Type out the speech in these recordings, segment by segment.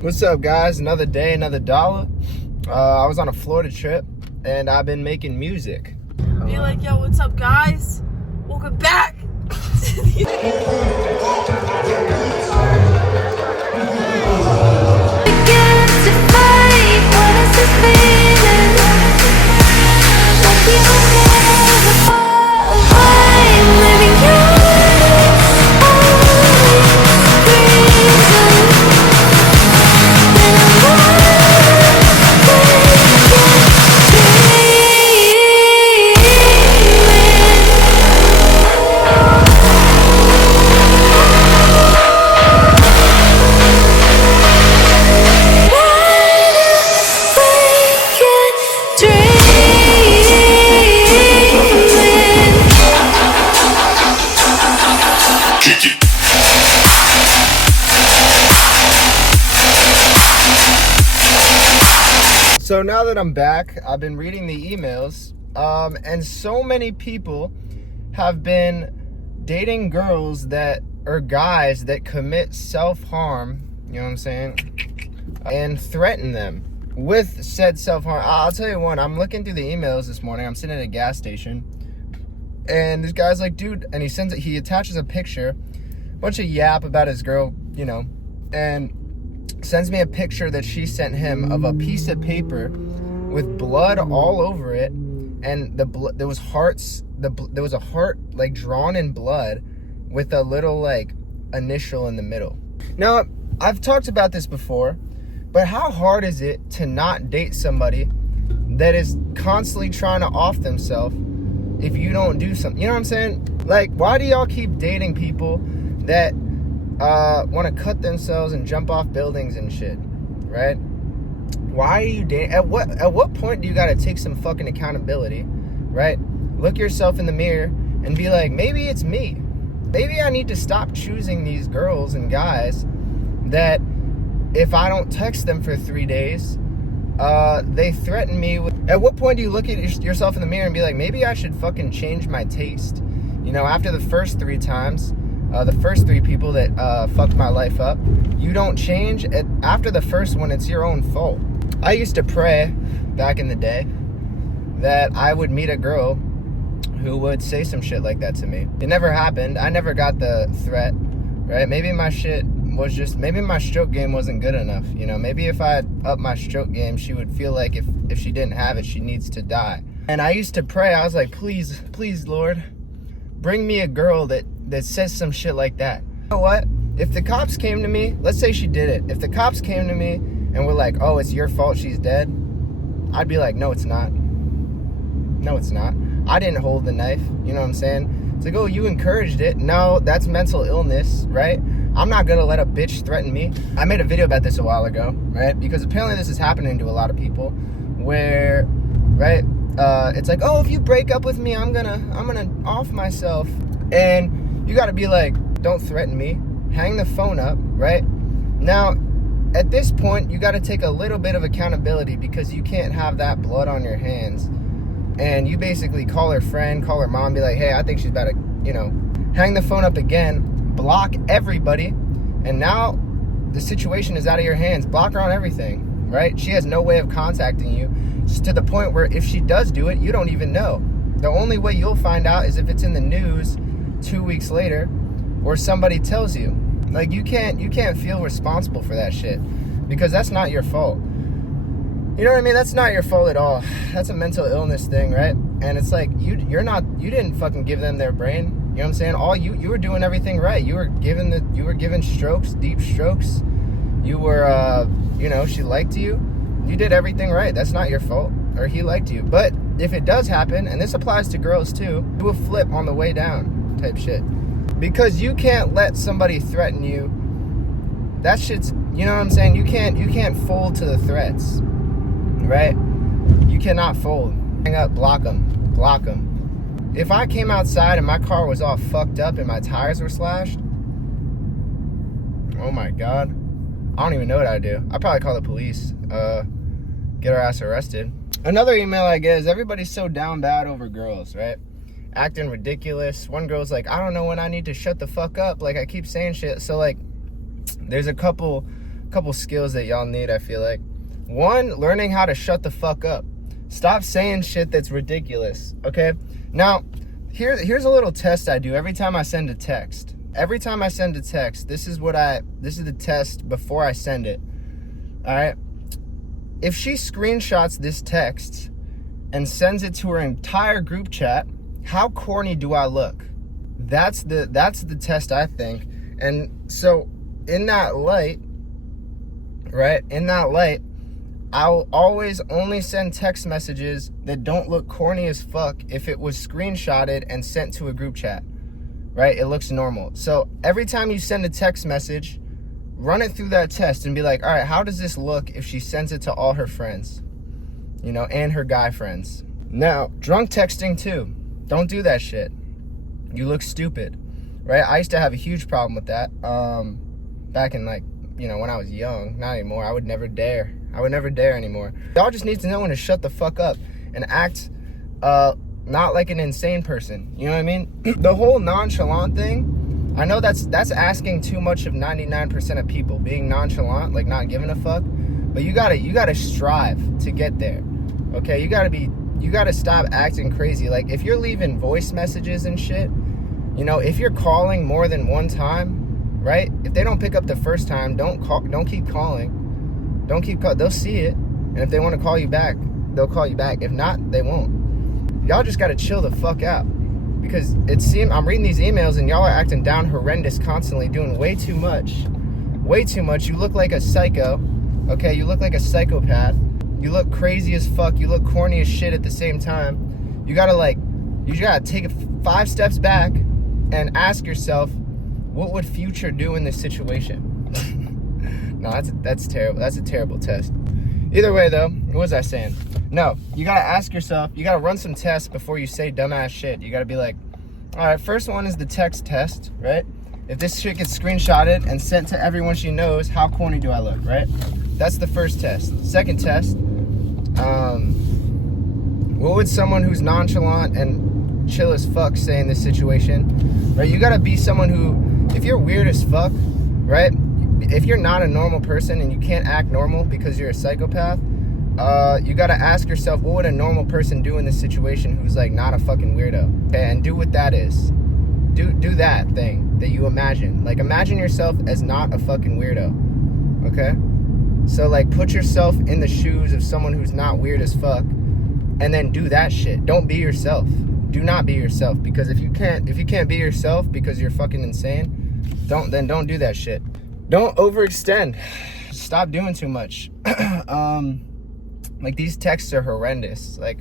What's up, guys? Another day, another dollar. I was on a Florida trip and I've been making music. Be like, yo, what's up, guys? Welcome back. So now that I'm back, I've been reading the emails, and so many people have been dating girls or guys that commit self-harm, you know what I'm saying, and threaten them with said self-harm. I'll tell you one, I'm looking through the emails this morning, I'm sitting at a gas station, and this guy's like, dude, and he attaches a picture, bunch of yap about his girl, you know, and sends me a picture that she sent him of a piece of paper with blood all over it, and there was hearts. There was a heart like drawn in blood with a little like initial in the middle. Now, I've talked about this before, but how hard is it to not date somebody that is constantly trying to off themselves if you don't do something? You know what I'm saying? Like, why do y'all keep dating people that want to cut themselves and jump off buildings and shit, right? Why are you dating? At what point do you got to take some fucking accountability, right? Look yourself in the mirror and be like, maybe it's me. Maybe I need to stop choosing these girls and guys that if I don't text them for 3 days, they threaten me with. At what point do you look at yourself in the mirror and be like, maybe I should fucking change my taste? You know, after the first 3 times, the first 3 people that fucked my life up, you don't change. After the first one, it's your own fault. I used to pray back in the day that I would meet a girl who would say some shit like that to me. It never happened. I never got the threat, right? Maybe my stroke game wasn't good enough. You know, maybe if I had upped my stroke game, she would feel like if she didn't have it, she needs to die. And I used to pray. I was like, please, Lord, bring me a girl that says some shit like that. You know what? If the cops came to me, let's say she did it. If the cops came to me and were like, oh, it's your fault she's dead, I'd be like, no, it's not. No, it's not. I didn't hold the knife. You know what I'm saying? It's like, oh, you encouraged it. No, that's mental illness, right? I'm not gonna let a bitch threaten me. I made a video about this a while ago, right? Because apparently this is happening to a lot of people where, right? It's like, oh, if you break up with me, I'm gonna off myself. And you gotta be like, don't threaten me. Hang the phone up, right? Now, at this point, you gotta take a little bit of accountability because you can't have that blood on your hands. And you basically call her friend, call her mom, be like, hey, I think she's about to, you know, hang the phone up again, block everybody, and now the situation is out of your hands. Block her on everything, right? She has no way of contacting you, just to the point where if she does do it, you don't even know. The only way you'll find out is if it's in the news 2 weeks later, or somebody tells you. Like, you can't feel responsible for that shit, because that's not your fault. You know what I mean? That's not your fault at all. That's a mental illness thing, right? And it's like, you didn't fucking give them their brain. You know what I'm saying? All you were doing everything right. You were given strokes, deep strokes. You were, you know, she liked you. You did everything right. That's not your fault. Or he liked you. But if it does happen, and this applies to girls too, do a flip on the way down type shit. Because you can't let somebody threaten you. That shit's, you know what I'm saying? You can't fold to the threats, right? You cannot fold. Hang up, block them. If I came outside and my car was all fucked up and my tires were slashed, oh my God, I don't even know what I'd do. I'd probably call the police, get our ass arrested. Another email I get is everybody's so down bad over girls, right? Acting ridiculous. One girl's like, I don't know when I need to shut the fuck up. Like, I keep saying shit. So, like, there's a couple couple skills that y'all need, I feel like. One, learning how to shut the fuck up. Stop saying shit that's ridiculous, okay? Now, here's a little test I do every time I send a text. Every time I send a text, this is the test before I send it. All right? If she screenshots this text and sends it to her entire group chat, how corny do I look? That's the test, I think. And so in that light, right? In that light, I'll always only send text messages that don't look corny as fuck if it was screenshotted and sent to a group chat, right? It looks normal. So every time you send a text message, run it through that test and be like, all right, how does this look if she sends it to all her friends, you know, and her guy friends? Now, drunk texting too. Don't do that shit. You look stupid, right? I used to have a huge problem with that back in, like, you know, when I was young. Not anymore. I would never dare anymore. Y'all just need to know when to shut the fuck up and act not like an insane person. You know what I mean? The whole nonchalant thing, I know that's asking too much of 99% of people, being nonchalant, like not giving a fuck. But you gotta strive to get there. Okay? You gotta stop acting crazy. Like, if you're leaving voice messages and shit, you know, if you're calling more than one time, right? If they don't pick up the first time, don't keep calling. They'll see it, and if they want to call you back, they'll call you back. If not, they won't. Y'all just gotta chill the fuck out, because I'm reading these emails and y'all are acting down horrendous constantly, doing way too much. You look like a psycho, okay? You look like a psychopath. You look crazy as fuck. You look corny as shit at the same time. You gotta take 5 steps back and ask yourself, what would Future do in this situation? No, that's terrible. That's a terrible test. Either way, though, what was I saying? No, you gotta ask yourself, you gotta run some tests before you say dumbass shit. You gotta be like, all right, first one is the text test, right? If this shit gets screenshotted and sent to everyone she knows, how corny do I look, right? That's the first test. Second test, what would someone who's nonchalant and chill as fuck say in this situation, right? You gotta be someone who, if you're weird as fuck, right? If you're not a normal person and you can't act normal because you're a psychopath, you gotta ask yourself, what would a normal person do in this situation who's like not a fucking weirdo? Okay, and do what that is. Do that thing that you imagine. Like, imagine yourself as not a fucking weirdo. Okay? So, like, put yourself in the shoes of someone who's not weird as fuck, and then do that shit. Don't be yourself. Do not be yourself, because if you can't be yourself because you're fucking insane, don't do that shit. Don't overextend. Stop doing too much. Like, these texts are horrendous. Like,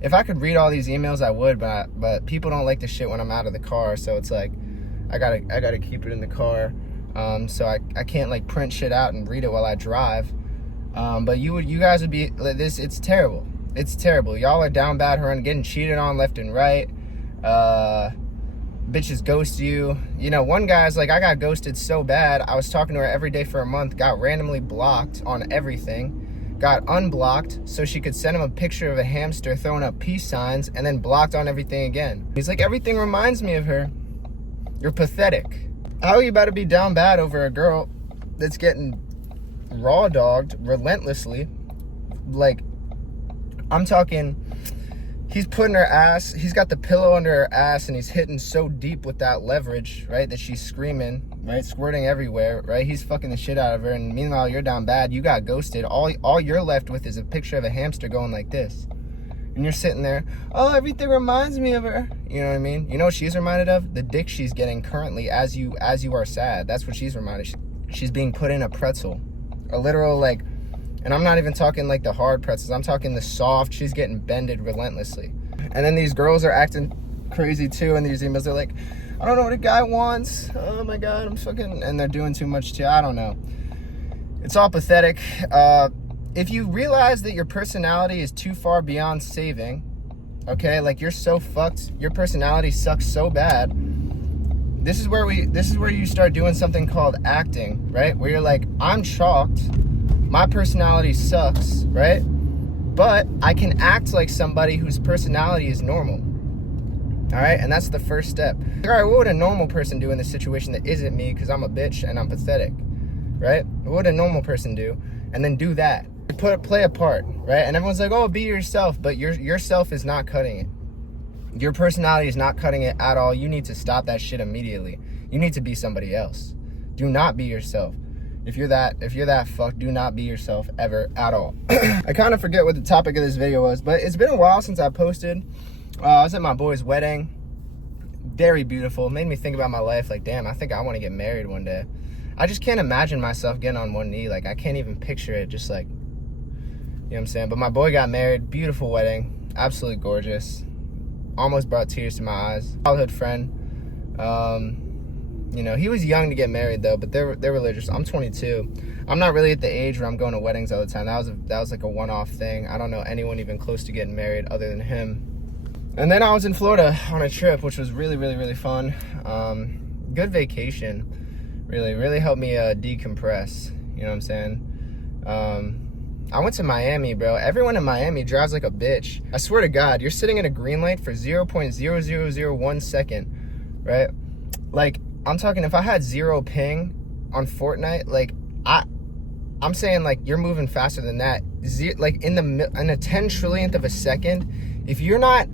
if I could read all these emails, I would, but people don't like the shit when I'm out of the car, so it's like, I gotta keep it in the car. So I can't, like, print shit out and read it while I drive. But you guys would be, this, it's terrible. It's terrible. Y'all are down bad, getting cheated on left and right. Bitches ghost you. You know, one guy's like, I got ghosted so bad, I was talking to her every day for a month, got randomly blocked on everything, got unblocked so she could send him a picture of a hamster throwing up peace signs, and then blocked on everything again. He's like, everything reminds me of her. You're pathetic. How are you about to be down bad over a girl that's getting raw dogged relentlessly? Like, I'm talking, he's putting her ass, he's got the pillow under her ass, and he's hitting so deep with that leverage, right, that she's screaming, right, squirting everywhere, right? He's fucking the shit out of her, and meanwhile, you're down bad, you got ghosted. All you're left with is a picture of a hamster going like this. And you're sitting there, oh, everything reminds me of her. You know what I mean? You know what she's reminded of? The dick she's getting currently as you are sad. That's what she's reminded. She's being put in a pretzel. A literal, like, and I'm not even talking like the hard pretzels. I'm talking the soft. She's getting bended relentlessly. And then these girls are acting crazy too. And these emails are like, I don't know what a guy wants. Oh my God, I'm fucking, and they're doing too much too. I don't know. It's all pathetic. If you realize that your personality is too far beyond saving, okay, like you're so fucked, your personality sucks so bad, this is where you start doing something called acting, right? Where you're like, I'm chalked, my personality sucks, right? But I can act like somebody whose personality is normal. All right, and that's the first step. All right, what would a normal person do in this situation that isn't me, because I'm a bitch and I'm pathetic? right? What would a normal person do? And then do that. Play a part, right? And everyone's like, oh, be yourself. But yourself is not cutting it. Your personality is not cutting it at all. You need to stop that shit immediately. You need to be somebody else. Do not be yourself. If you're that fucked, do not be yourself ever at all. I kind of forget what the topic of this video was, but it's been a while since I posted. I was at my boy's wedding. Very beautiful. Made me think about my life. Like, damn, I think I want to get married one day. I just can't imagine myself getting on one knee. Like, I can't even picture it. Just like, you know what I'm saying? But my boy got married. Beautiful wedding. Absolutely gorgeous. Almost brought tears to my eyes. Childhood friend. You know, he was young to get married though, but they're religious. I'm 22. I'm not really at the age where I'm going to weddings all the time. That was like a one-off thing. I don't know anyone even close to getting married other than him. And then I was in Florida on a trip, which was really, really, really fun. Good vacation. Really helped me decompress. You know what I'm saying? I went to Miami, bro. Everyone in Miami drives like a bitch. I swear to God, you're sitting at a green light for 0.0001 second, right? Like, I'm talking, if I had 0 ping on Fortnite, like, I'm saying, like, you're moving faster than that. Like, in a 10 trillionth of a second, if you're not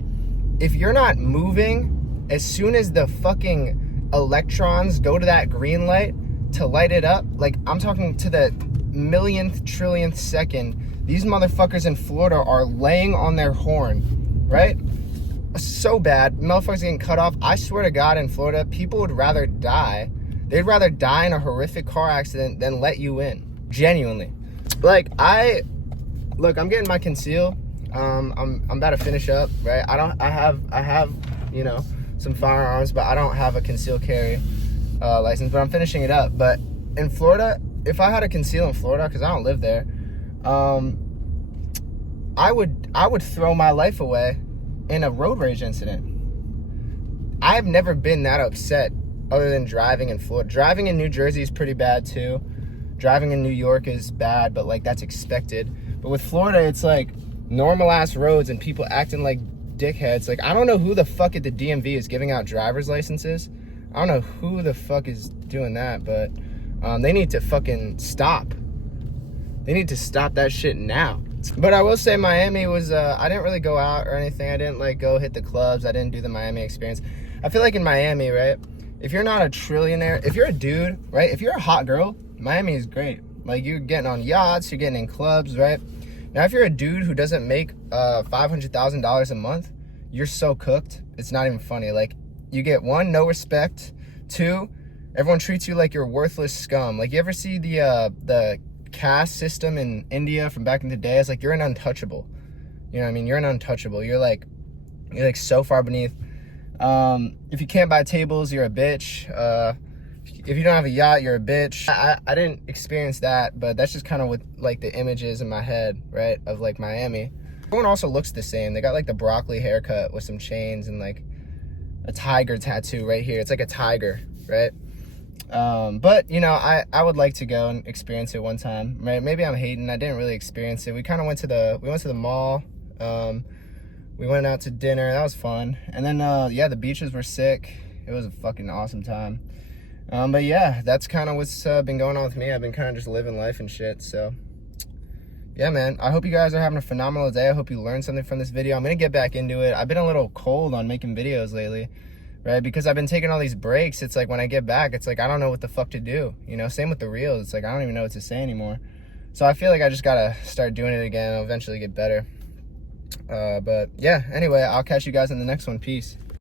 moving, as soon as the fucking electrons go to that green light to light it up, like, I'm talking to the millionth, trillionth second, these motherfuckers in Florida are laying on their horn, right? So bad. Motherfuckers getting cut off. I swear to God, in Florida, people would rather die. They'd rather die in a horrific car accident than let you in. Genuinely. Like, I'm getting my conceal. I'm about to finish up, right? I have, you know, some firearms, but I don't have a concealed carry license, but I'm finishing it up. But in Florida, if I had a conceal in Florida, because I don't live there, I would throw my life away in a road rage incident. I've never been that upset other than driving in Florida. Driving in New Jersey is pretty bad too. Driving in New York is bad, but like, that's expected. But with Florida, it's like normal ass roads and people acting like dickheads. Like, I don't know who the fuck at the DMV is giving out driver's licenses. I don't know who the fuck is doing that, but they need to fucking stop. They need to stop that shit now. But I will say Miami was, I didn't really go out or anything. I didn't like go hit the clubs. I didn't do the Miami experience. I feel like in Miami, right? If you're not a trillionaire, if you're a dude, right? If you're a hot girl, Miami is great. Like, you're getting on yachts, you're getting in clubs, right? Now, if you're a dude who doesn't make $500,000 a month, you're so cooked. It's not even funny. Like, you get 1, no respect. 2, everyone treats you like you're worthless scum. Like, you ever see the caste system in India from back in the day? It's like, you're an untouchable. You know what I mean? You're an untouchable. You're like so far beneath. If you can't buy tables, you're a bitch. If you don't have a yacht, you're a bitch. I didn't experience that, but that's just kind of what like the images in my head, right, of like Miami. Everyone also looks the same. They got like the broccoli haircut with some chains and like a tiger tattoo right here. It's like a tiger, right? But you know, I would like to go and experience it one time, right? Maybe I'm hating. I didn't really experience it. We kind of went to the mall. We went out to dinner. That was fun. And then yeah, the beaches were sick. It was a fucking awesome time. But yeah, that's kind of what's been going on with me. I've been kind of just living life and shit. So yeah, man, I hope you guys are having a phenomenal day. I hope you learned something from this video. I'm gonna get back into it. I've been a little cold on making videos lately, right? Because I've been taking all these breaks. It's like when I get back, it's like I don't know what the fuck to do. You know, same with the reels. It's like I don't even know what to say anymore. So I feel like I just gotta start doing it again. I'll eventually get better. But yeah, anyway, I'll catch you guys in the next one. Peace.